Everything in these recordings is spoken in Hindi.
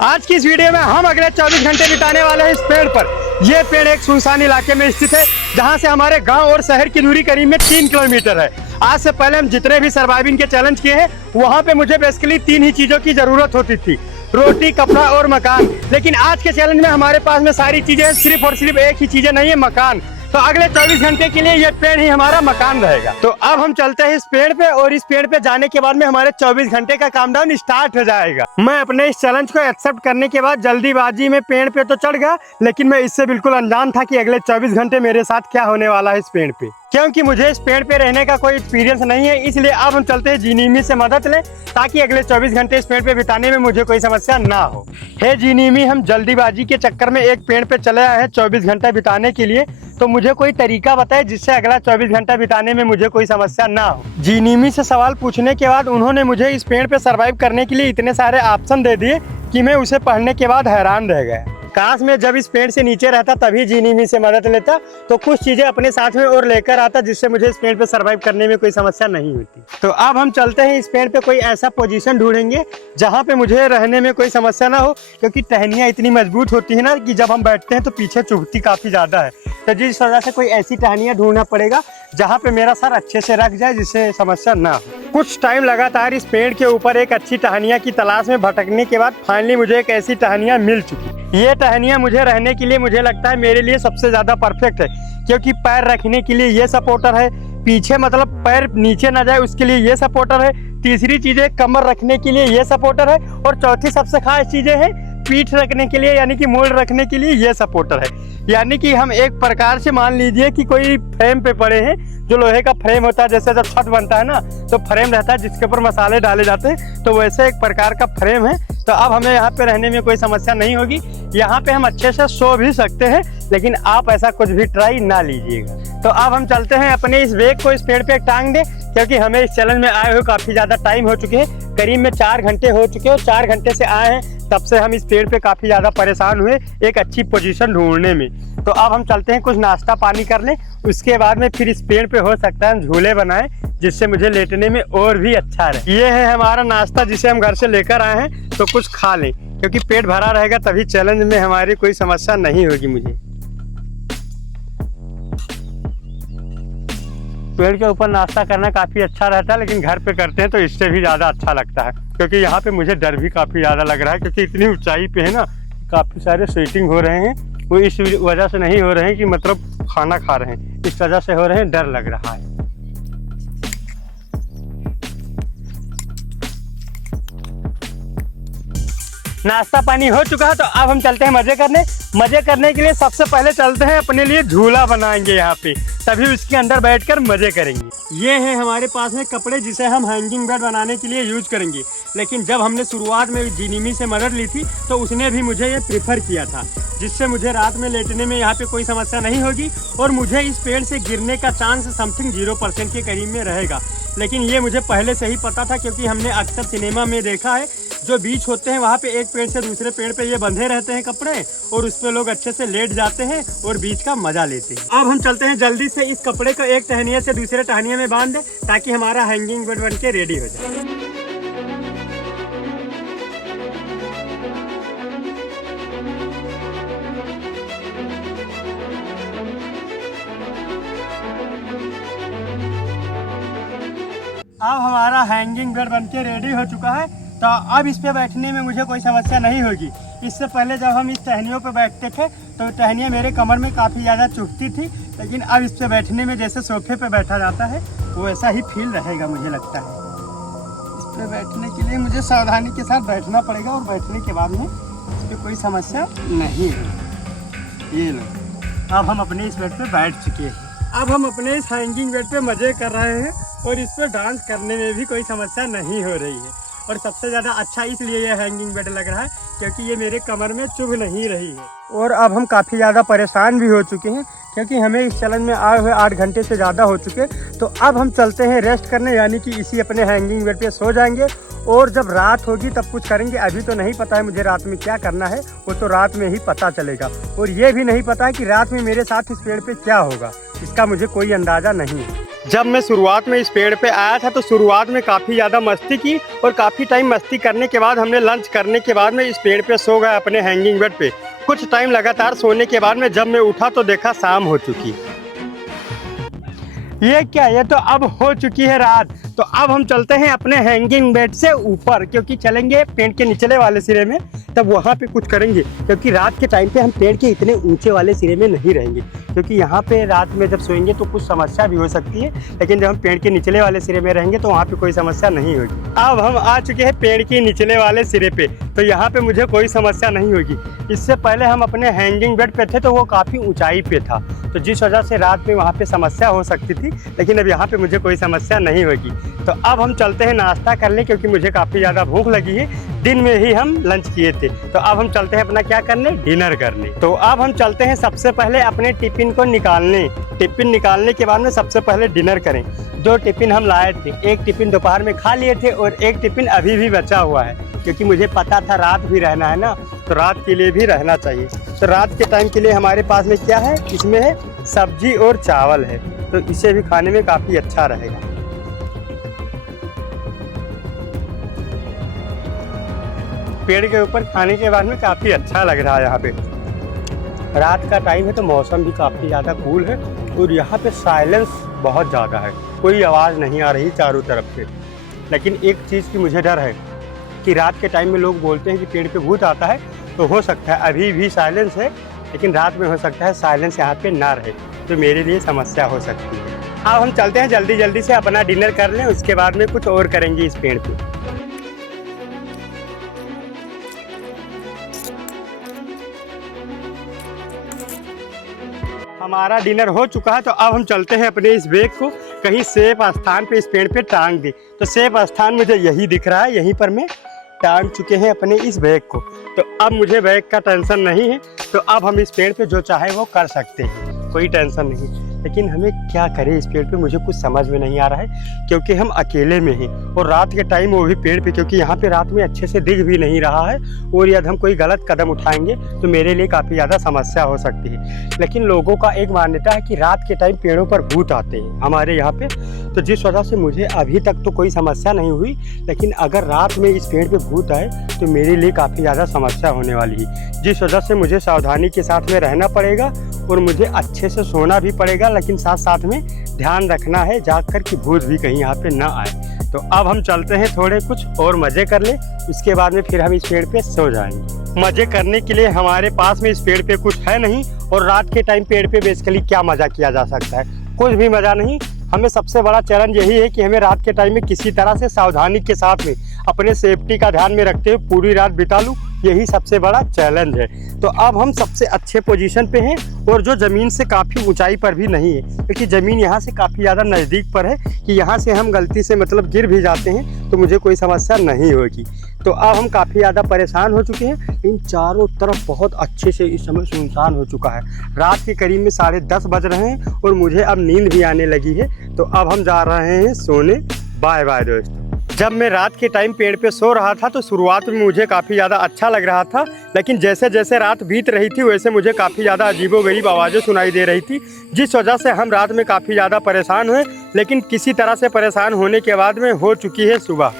आज की इस वीडियो में हम अगले 24 घंटे बिताने वाले हैं इस पेड़ पर। यह पेड़ एक सुनसान इलाके में स्थित है, जहां से हमारे गांव और शहर की दूरी करीब में 3 किलोमीटर है। आज से पहले हम जितने भी सर्वाइविंग के चैलेंज किए हैं, वहां पे मुझे बेसिकली 3 ही चीजों की जरूरत होती थी, रोटी, कपड़ा और मकान। लेकिन आज के चैलेंज में हमारे पास में सारी चीजें, सिर्फ और सिर्फ एक ही चीजें नहीं है, मकान। तो अगले 24 घंटे के लिए ये पेड़ ही हमारा मकान रहेगा। तो अब हम चलते हैं इस पेड़ पे, और इस पेड़ पे जाने के बाद में हमारे 24 घंटे का काउंटडाउन स्टार्ट हो जाएगा। मैं अपने इस चैलेंज को एक्सेप्ट करने के बाद जल्दीबाजी में पेड़ पे तो चढ़ गया, लेकिन मैं इससे बिल्कुल अनजान था कि अगले 24 घंटे मेरे साथ क्या होने वाला है इस पेड़ पे। क्योंकि मुझे इस पेड़ पे रहने का कोई एक्सपीरियंस नहीं है, इसलिए अब हम चलते हैं जीनीमी से मदद लें, ताकि अगले 24 घंटे इस पेड़ पे बिताने में मुझे कोई समस्या ना हो। हे जीनीमी, हम जल्दीबाजी के चक्कर में एक पेड़ पे चले आए हैं 24 घंटा बिताने के लिए, तो मुझे कोई तरीका बताए जिससे अगला 24 घंटा बिताने में मुझे कोई समस्या ना हो। जीनीमी से सवाल पूछने के बाद उन्होंने मुझे इस पेड़ पे सरवाइव करने के लिए इतने सारे ऑप्शन दे दिए कि मैं उसे पढ़ने के बाद हैरान रह गया। काश मैं जब इस पेड़ से नीचे रहता तभी जीनीमी से मदद लेता, तो कुछ चीजें अपने साथ में और लेकर आता, जिससे मुझे इस पेड़ पे सरवाइव करने में कोई समस्या नहीं होती। तो अब हम चलते हैं इस पेड़ पे कोई ऐसा पोजीशन ढूंढेंगे जहाँ पे मुझे रहने में कोई समस्या ना हो, क्योंकि टहनियाँ इतनी मजबूत होती है ना कि जब हम बैठते हैं तो पीछे चुभती काफी ज्यादा है। तो जिस वजह से कोई ऐसी टहनियाँ ढूंढना पड़ेगा जहाँ पे मेरा सर अच्छे से रख जाए, जिससे समस्या ना हो। कुछ टाइम लगातार इस पेड़ के ऊपर एक अच्छी टहनियाँ की तलाश में भटकने के बाद फाइनली मुझे एक ऐसी टहनियाँ मिल चुकी। ये टहनियाँ मुझे रहने के लिए, मुझे लगता है मेरे लिए सबसे ज़्यादा परफेक्ट है, क्योंकि पैर रखने के लिए ये सपोर्टर है, पीछे मतलब पैर नीचे ना जाए उसके लिए ये सपोर्टर है, तीसरी चीज़ है कमर रखने के लिए ये सपोर्टर है, और चौथी सबसे खास चीज़ें हैं पीठ रखने के लिए, यानी कि मूल रखने के लिए ये सपोर्टर है। यानी कि हम एक प्रकार से मान लीजिए कि कोई फ्रेम पे पड़े हैं, जो लोहे का फ्रेम होता है, जैसे जब छत बनता है ना तो फ्रेम रहता है जिसके ऊपर मसाले डाले जाते हैं, तो वैसे एक प्रकार का फ्रेम है। तो अब हमें यहाँ पे रहने में कोई समस्या नहीं होगी, यहाँ पे हम अच्छे से सो भी सकते हैं, लेकिन आप ऐसा कुछ भी ट्राई ना लीजिएगा। तो अब हम चलते हैं अपने इस बैग को इस पेड़ पे टांग दें, क्योंकि हमें इस चैलेंज में आए हुए काफ़ी ज़्यादा टाइम हो चुके हैं, करीब में 4 घंटे हो चुके हैं, और 4 घंटे से आए हैं, तब से हम इस पेड़ पे काफ़ी ज़्यादा परेशान हुए एक अच्छी पोजीशन ढूंढने में। तो अब हम चलते हैं कुछ नाश्ता पानी कर लें, उसके बाद में फिर इस पेड़ पे हो सकता है हम झूले बनाएं, जिससे मुझे लेटने में और भी अच्छा रहे। ये है हमारा नाश्ता जिसे हम घर से लेकर आए हैं, तो कुछ खा लें, क्योंकि पेट भरा रहेगा तभी चैलेंज में हमारी कोई समस्या नहीं होगी। मुझे पेड़ के ऊपर नाश्ता करना काफ़ी अच्छा रहता है, लेकिन घर पे करते हैं तो इससे भी ज़्यादा अच्छा लगता है, क्योंकि यहाँ पे मुझे डर भी काफ़ी ज़्यादा लग रहा है, क्योंकि इतनी ऊंचाई पे है ना, काफ़ी सारे स्वेटिंग हो रहे हैं। वो इस वजह से नहीं हो रहे हैं कि मतलब खाना खा रहे हैं, इस वजह से हो रहे हैं, डर लग रहा है। नाश्ता पानी हो चुका है, तो अब हम चलते हैं मजे करने। मजे करने के लिए सबसे पहले चलते हैं अपने लिए झूला बनाएंगे यहाँ पे, तभी उसके अंदर बैठकर मजे करेंगे। ये है हमारे पास में कपड़े, जिसे हम हैंगिंग बेड बनाने के लिए यूज करेंगे, लेकिन जब हमने शुरुआत में जीनीमी से मदद ली थी तो उसने भी मुझे ये प्रीफर किया था, जिससे मुझे रात में लेटने में यहाँ पे कोई समस्या नहीं होगी, और मुझे इस पेड़ से गिरने का चांस समथिंग 0% के करीब में रहेगा। लेकिन ये मुझे पहले से ही पता था, क्योंकि हमने अक्सर सिनेमा में देखा है, जो बीच होते हैं वहाँ पे एक पेड़ से दूसरे पेड़ पे ये बंधे रहते हैं कपड़े, और उस पे लोग अच्छे से लेट जाते हैं और बीच का मजा लेते हैं। अब हम चलते हैं जल्दी से इस कपड़े को एक टहनिया से दूसरे टहनिया में बांध दें, ताकि हमारा हैंगिंग बेड बन के रेडी हो जाए। अब हमारा हैंगिंग बेड बनके रेडी हो चुका है, तो अब इस पे बैठने में मुझे कोई समस्या नहीं होगी। इससे पहले जब हम इस टहनियों पे बैठते थे तो टहनियाँ मेरे कमर में काफ़ी ज़्यादा चुभती थी, लेकिन अब इस पे बैठने में जैसे सोफे पे बैठा जाता है वैसा ही फील रहेगा, मुझे लगता है। इस पे बैठने के लिए मुझे सावधानी के साथ बैठना पड़ेगा, और बैठने के बाद में इस पर कोई समस्या नहीं है। ये लो, अब हम अपने इस बेड पे बैठ चुके हैं। अब हम अपने इस हैंगिंग बेड पे मज़े कर रहे हैं, और इस पर डांस करने में भी कोई समस्या नहीं हो रही है। और सबसे ज़्यादा अच्छा इसलिए ये हैंगिंग बेड लग रहा है क्योंकि ये मेरे कमर में चुभ नहीं रही है। और अब हम काफ़ी ज़्यादा परेशान भी हो चुके हैं, क्योंकि हमें इस चैलेंज में आए हुए 8 घंटे से ज़्यादा हो चुके। तो अब हम चलते हैं रेस्ट करने, यानी कि इसी अपने हैंगिंग बेड पे सो जाएंगे, और जब रात होगी तब कुछ करेंगे। अभी तो नहीं पता है मुझे रात में क्या करना है, वो तो रात में ही पता चलेगा। और ये भी नहीं पता है कि रात में मेरे साथ इस पेड़ पे क्या होगा, इसका मुझे कोई अंदाज़ा नहीं है। जब मैं शुरुआत में इस पेड़ पे आया था तो शुरुआत में काफ़ी ज़्यादा मस्ती की और काफ़ी टाइम मस्ती करने के बाद हमने लंच करने के बाद में इस पेड़ पे सो गए अपने हैंगिंग बेड पे। कुछ टाइम लगातार सोने के बाद में जब मैं उठा तो देखा शाम हो चुकी। ये क्या, ये तो अब हो चुकी है रात। तो अब हम चलते हैं अपने हैंगिंग बेड से ऊपर, क्योंकि चलेंगे पेड़ के निचले वाले सिरे में, तब वहाँ पे कुछ करेंगे। क्योंकि रात के टाइम पे हम पेड़ के इतने ऊंचे वाले सिरे में नहीं रहेंगे, क्योंकि यहाँ पे रात में जब सोएंगे तो कुछ समस्या भी हो सकती है। लेकिन जब हम पेड़ के निचले वाले सिरे में रहेंगे तो वहाँ पे कोई समस्या नहीं होगी। अब हम आ चुके हैं पेड़ के निचले वाले सिरे पे, तो यहाँ पे मुझे कोई समस्या नहीं होगी। इससे पहले हम अपने हैंगिंग बेड पे थे तो वो काफ़ी ऊंचाई पे था, तो जिस वजह से रात में वहाँ पे समस्या हो सकती थी। लेकिन अब यहाँ पे मुझे कोई समस्या नहीं होगी। तो अब हम चलते हैं नाश्ता करने, क्योंकि मुझे काफ़ी ज़्यादा भूख लगी है। दिन में ही हम लंच किए थे, तो अब हम चलते हैं अपना क्या करने, डिनर करने। तो अब हम चलते हैं सबसे पहले अपने टिफ़िन को निकालने। टिफ़िन निकालने के बाद में सबसे पहले डिनर करें। जो टिफ़िन हम लाए थे, एक टिफ़िन दोपहर में खा लिए थे और एक टिफ़िन अभी भी बचा हुआ है, क्योंकि मुझे पता था रात भी रहना है ना, तो रात के लिए भी रहना चाहिए। तो रात के टाइम के लिए हमारे पास में क्या है, इसमें है सब्जी और चावल है, तो इसे भी खाने में काफ़ी अच्छा रहेगा। पेड़ के ऊपर खाने के बाद में काफ़ी अच्छा लग रहा है। यहाँ पे रात का टाइम है तो मौसम भी काफ़ी ज़्यादा कूल है और यहाँ पे साइलेंस बहुत ज़्यादा है, कोई आवाज़ नहीं आ रही चारों तरफ से। लेकिन एक चीज़ की मुझे डर है कि रात के टाइम में लोग बोलते हैं कि पेड़ पे भूत आता है, तो हो सकता है अभी भी साइलेंस है, लेकिन रात में हो सकता है साइलेंस यहाँ पे ना रहे, तो मेरे लिए समस्या हो सकती है। अब हम चलते हैं जल्दी जल्दी से अपना डिनर कर लें, उसके बाद में कुछ और करेंगे इस पेड़ पे। हमारा डिनर हो चुका है, तो अब हम चलते हैं अपने इस बैग को कहीं सेफ स्थान पे इस पेड़ पे टांग दे। तो सेफ स्थान मुझे यही दिख रहा है, यहीं पर मैं टांग चुके हैं अपने इस बैग को। तो अब मुझे बैग का टेंशन नहीं है, तो अब हम इस पेड़ पे जो चाहे वो कर सकते हैं, कोई टेंशन नहीं। लेकिन हमें क्या करें इस पेड़ पे, मुझे कुछ समझ में नहीं आ रहा है, क्योंकि हम अकेले में हैं और रात के टाइम वो भी पेड़ पे, क्योंकि यहाँ पे रात में अच्छे से दिख भी नहीं रहा है, और यदि हम कोई गलत कदम उठाएंगे तो मेरे लिए काफ़ी ज़्यादा समस्या हो सकती है। लेकिन लोगों का एक मान्यता है कि रात के टाइम पेड़ों पर भूत आते हैं हमारे यहाँ पे, तो जिस वजह से मुझे अभी तक तो कोई समस्या नहीं हुई। लेकिन अगर रात में इस पेड़ पे भूत आए तो मेरे लिए काफ़ी ज़्यादा समस्या होने वाली है, जिस वजह से मुझे सावधानी के साथ में रहना पड़ेगा और मुझे अच्छे से सोना भी पड़ेगा। लेकिन साथ साथ में ध्यान रखना है जाकर कि भूत भी कहीं यहाँ पे ना आए। तो अब हम चलते हैं, थोड़े कुछ और मज़े कर लें, उसके बाद में फिर हम इस पेड़ पे सो जाएंगे। मज़े करने के लिए हमारे पास में इस पेड़ पे कुछ है नहीं, और रात के टाइम पेड़ पे बेसिकली क्या मज़ा किया जा सकता है, कुछ भी मज़ा नहीं। हमें सबसे बड़ा चैलेंज यही है कि हमें रात के टाइम में किसी तरह से सावधानी के साथ में अपने सेफ्टी का ध्यान में रखते हुए पूरी रात बिता लूँ, यही सबसे बड़ा चैलेंज है। तो अब हम सबसे अच्छे पोजीशन पे हैं, और जो ज़मीन से काफ़ी ऊंचाई पर भी नहीं है, क्योंकि ज़मीन यहाँ से काफ़ी ज़्यादा नज़दीक पर है कि यहाँ से हम गलती से मतलब गिर भी जाते हैं तो मुझे कोई समस्या नहीं होगी। तो अब हम काफ़ी ज़्यादा परेशान हो चुके हैं, लेकिन चारों तरफ बहुत अच्छे से इस समय सुनसान हो चुका है। रात के करीब में 10:30 बज रहे हैं और मुझे अब नींद भी आने लगी है। तो अब हम जा रहे हैं सोने। बाय बाय दोस्तों। जब मैं रात के टाइम पेड़ पे सो रहा था तो शुरुआत में मुझे काफ़ी ज़्यादा अच्छा लग रहा था, लेकिन जैसे जैसे रात बीत रही थी वैसे मुझे काफ़ी ज़्यादा अजीबोगरीब आवाज़ें सुनाई दे रही थी, जिस वजह से हम रात में काफ़ी ज़्यादा परेशान हुए। लेकिन किसी तरह से परेशान होने के बाद में हो चुकी है सुबह।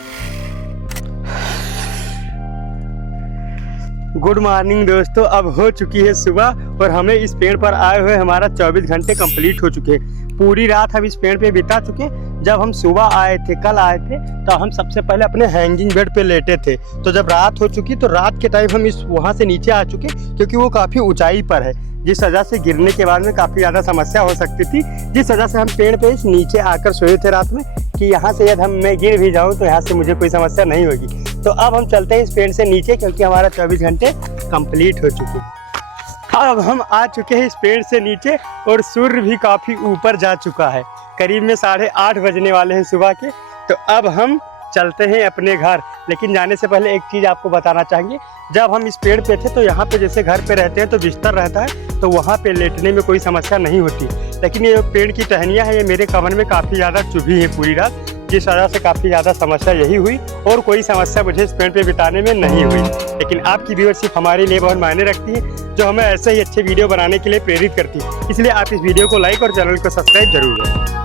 गुड मॉर्निंग दोस्तों, अब हो चुकी है सुबह और हमें इस पेड़ पर आए हुए हमारा 24 घंटे कंप्लीट हो चुके हैं। पूरी रात हम इस पेड़ पे बिता चुके। जब हम सुबह आए थे, कल आए थे, तो हम सबसे पहले अपने हैंगिंग बेड पे लेटे थे। तो जब रात हो चुकी तो रात के टाइम हम इस वहाँ से नीचे आ चुके, क्योंकि वो काफ़ी ऊंचाई पर है, जिस वजह से गिरने के बाद में काफ़ी ज़्यादा समस्या हो सकती थी। जिस वजह से हम पेड़ पे इस नीचे आकर सोए थे रात में कि यहाँ से यदि मैं गिर भी जाऊँ तो यहाँ से मुझे कोई समस्या नहीं होगी। तो अब हम चलते हैं इस पेड़ से नीचे, क्योंकि हमारा 24 घंटे कंप्लीट हो चुके। अब हम आ चुके हैं इस पेड़ से नीचे और सूर्य भी काफ़ी ऊपर जा चुका है, करीब में 8:30 बजने वाले हैं सुबह के। तो अब हम चलते हैं अपने घर। लेकिन जाने से पहले एक चीज़ आपको बताना चाहेंगे, जब हम इस पेड़ पे थे तो यहाँ पे जैसे घर पे रहते हैं तो बिस्तर रहता है, तो वहाँ पे लेटने में कोई समस्या नहीं होती। लेकिन ये पेड़ की टहनियाँ हैं, ये मेरे कमर में काफ़ी ज़्यादा चुभी है पूरी रात, जिस वजह से काफ़ी ज़्यादा समस्या यही हुई और कोई समस्या मुझे इस पेड़ पे बिताने में नहीं हुई। लेकिन आपकी व्यूअरशिप हमारे लिए बहुत मायने रखती है, जो हमें ऐसे ही अच्छे वीडियो बनाने के लिए प्रेरित करती है। इसलिए आप इस वीडियो को लाइक और चैनल को सब्सक्राइब जरूर करें।